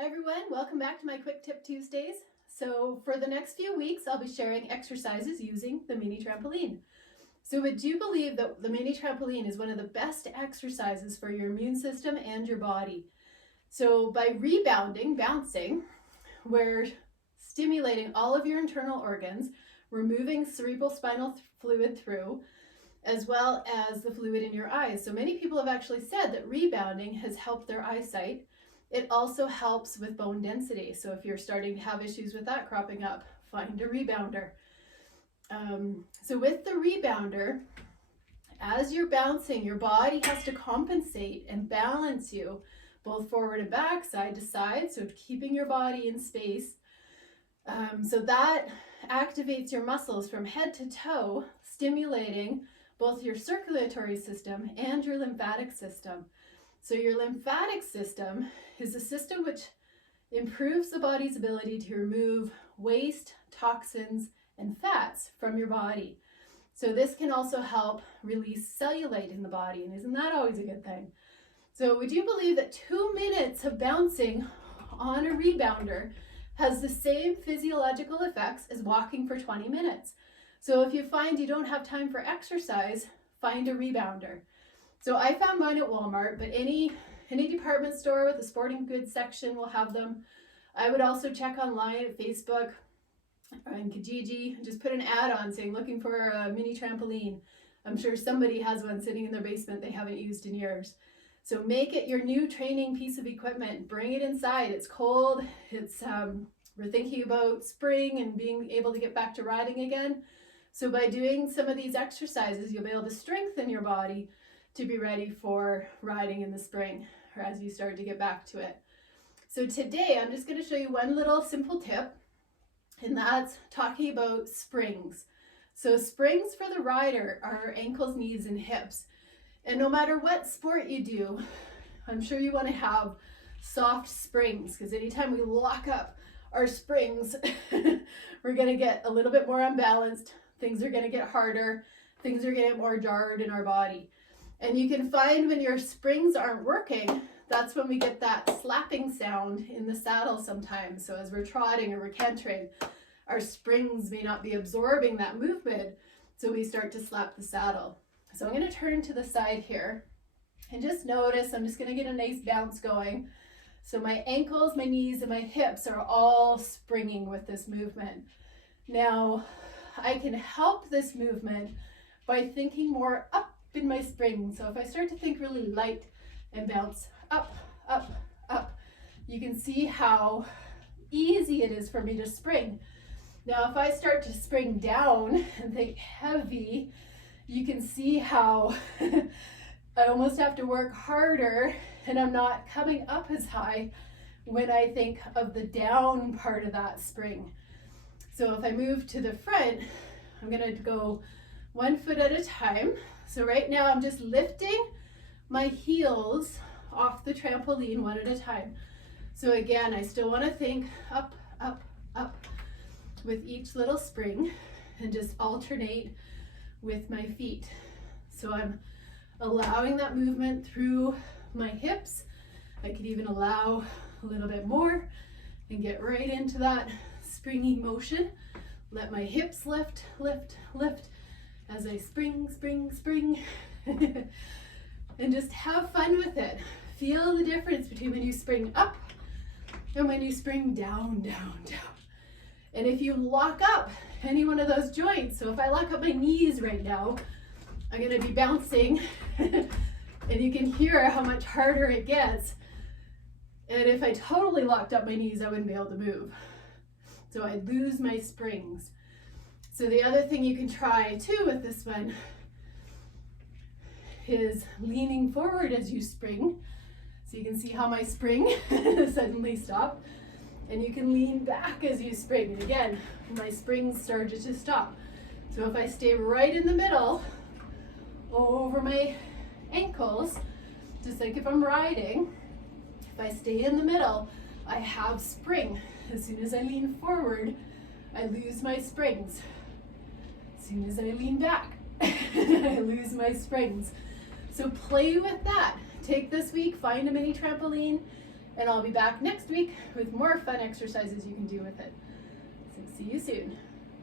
Hi everyone, welcome back to my Quick Tip Tuesdays. So for the next few weeks, I'll be sharing exercises using the mini trampoline. So would you believe that the mini trampoline is one of the best exercises for your immune system and your body? So by rebounding, bouncing, we're stimulating all of your internal organs, removing cerebral spinal fluid through, as well as the fluid in your eyes. So many people have actually said that rebounding has helped their eyesight. It also helps with bone density. So if you're starting to have issues with that cropping up, find a rebounder. So with the rebounder, as you're bouncing, your body has to compensate and balance you both forward and back, side to side. So keeping your body in space. So that activates your muscles from head to toe, stimulating both your circulatory system and your lymphatic system. So your lymphatic system is a system which improves the body's ability to remove waste, toxins, and fats from your body. So this can also help release cellulite in the body, and isn't that always a good thing? So would you believe that 2 minutes of bouncing on a rebounder has the same physiological effects as walking for 20 minutes? So if you find you don't have time for exercise, find a rebounder. So I found mine at Walmart, but any department store with a sporting goods section will have them. I would also check online at Facebook or on Kijiji and just put an ad on saying looking for a mini trampoline. I'm sure somebody has one sitting in their basement they haven't used in years. So make it your new training piece of equipment. Bring it inside. It's cold. We're thinking about spring and being able to get back to riding again. So by doing some of these exercises, you'll be able to strengthen your body to be ready for riding in the spring or as you start to get back to it. So today I'm just going to show you one little simple tip, and that's talking about springs. So springs for the rider are ankles, knees, and hips. And no matter what sport you do, I'm sure you want to have soft springs, because anytime we lock up our springs, we're going to get a little bit more unbalanced. Things are going to get harder. Things are going to get more jarred in our body. And you can find when your springs aren't working, that's when we get that slapping sound in the saddle sometimes. So as we're trotting or we're cantering, our springs may not be absorbing that movement, so we start to slap the saddle. So I'm going to turn to the side here and just notice, I'm just going to get a nice bounce going. So my ankles, my knees, and my hips are all springing with this movement. Now, I can help this movement by thinking more up in my spring. So if I start to think really light and bounce up, up, up, you can see how easy it is for me to spring. Now, if I start to spring down and think heavy, you can see how I almost have to work harder and I'm not coming up as high when I think of the down part of that spring. So if I move to the front, I'm going to go 1 foot at a time. So right now I'm just lifting my heels off the trampoline one at a time. So again, I still want to think up, up, up with each little spring and just alternate with my feet. So I'm allowing that movement through my hips. I could even allow a little bit more and get right into that springing motion. Let my hips lift, lift, lift as I spring, spring, spring. And just have fun with it. Feel the difference between when you spring up and when you spring down, down, down. And if you lock up any one of those joints, so if I lock up my knees right now, I'm going to be bouncing and you can hear how much harder it gets. And if I totally locked up my knees, I wouldn't be able to move. So I'd lose my springs. So the other thing you can try too with this one is leaning forward as you spring. So you can see how my spring suddenly stopped. And you can lean back as you spring. And again, my springs started to stop. So if I stay right in the middle, over my ankles, just like if I'm riding, if I stay in the middle, I have spring. As soon as I lean forward, I lose my springs. As soon as I lean back, I lose my springs. So play with that. Take this week, find a mini trampoline, and I'll be back next week with more fun exercises you can do with it. So see you soon.